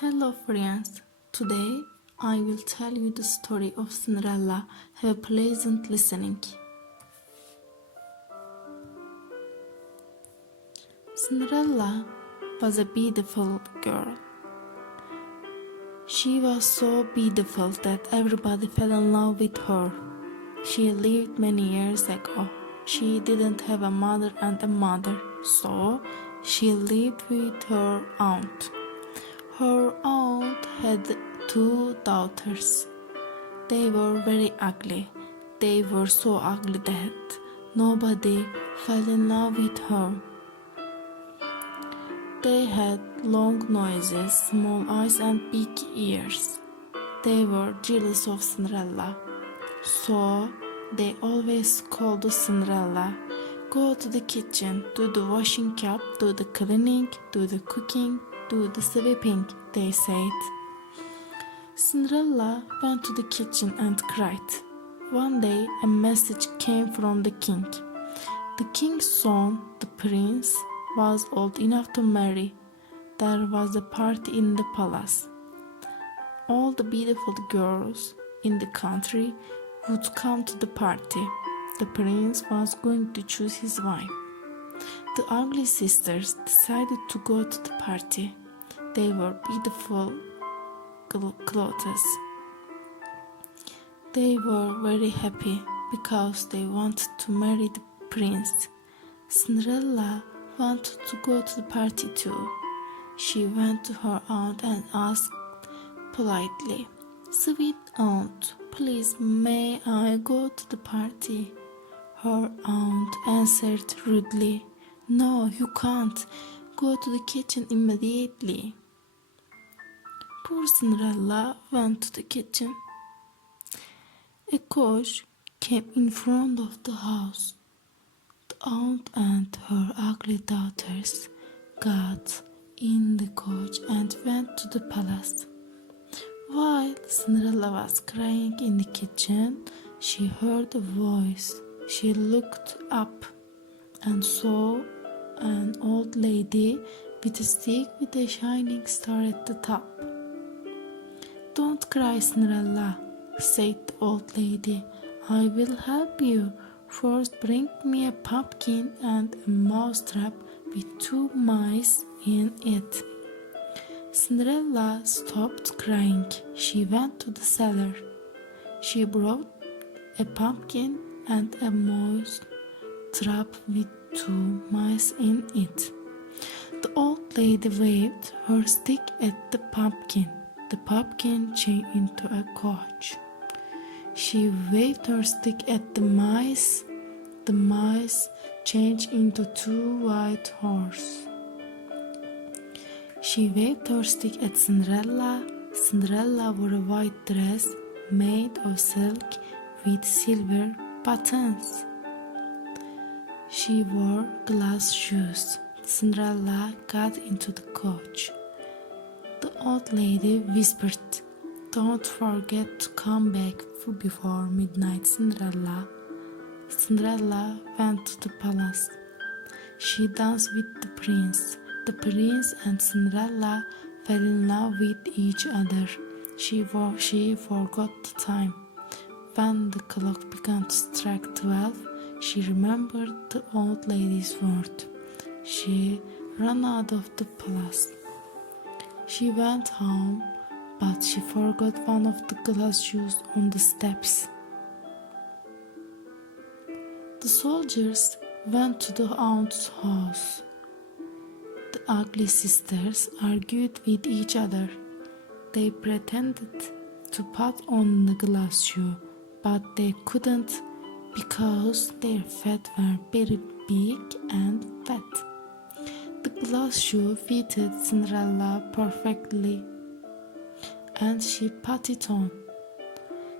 Hello friends, today I will tell you the story of Cinderella. Have a pleasant listening. Cinderella was a beautiful girl. She was so beautiful that everybody fell in love with her. She lived many years ago. She didn't have a mother and a mother, so she lived with her aunt. Her aunt had 2 daughters. They were very ugly. They were so ugly that nobody fell in love with her. They had long noses, small eyes and big ears. They were jealous of Cinderella. So they always called Cinderella. Go to the kitchen, do the washing up, do the cleaning, do the cooking, do the sweeping, they said. Cinderella went to the kitchen and cried. One day a message came from the king. The king's son, the prince, was old enough to marry. There was a party in the palace. All the beautiful girls in the country would come to the party. The prince was going to choose his wife. The ugly sisters decided to go to the party. They wore beautiful clothes. They were very happy because they wanted to marry the prince. Cinderella wanted to go to the party too. She went to her aunt and asked politely, "Sweet aunt, please may I go to the party?" Her aunt answered rudely, "No, you can't. Go to the kitchen immediately." Poor Cinderella went to the kitchen. A coach came in front of the house. The aunt and her ugly daughters got in the coach and went to the palace. While Cinderella was crying in the kitchen, she heard a voice. She looked up and saw an old lady with a stick with a shining star at the top. "Don't cry, Cinderella," said the old lady. "I will help you. First bring me a pumpkin and a mousetrap with 2 mice in it." Cinderella stopped crying. She went to the cellar. She brought a pumpkin and a mouse trap with 2 mice in it. The old lady waved her stick at the pumpkin. The pumpkin changed into a coach. She waved her stick at the mice. The mice changed into 2 white horses. She waved her stick at Cinderella. Cinderella wore a white dress made of silk with silver buttons. She wore glass shoes. Cinderella got into the coach. The old lady whispered, "Don't forget to come back before midnight, Cinderella." Cinderella went to the palace. She danced with the prince. The prince and Cinderella fell in love with each other. She forgot the time. When the clock began to strike 12, she remembered the old lady's word. She ran out of the palace. She went home, but she forgot one of the glass shoes on the steps. The soldiers went to the aunt's house. The ugly sisters argued with each other. They pretended to put on the glass shoe, but they couldn't because their feet were very big and fat. The glass shoe fitted Cinderella perfectly, and she put it on.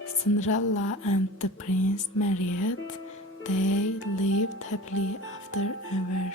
Cinderella and the prince married. They lived happily after ever.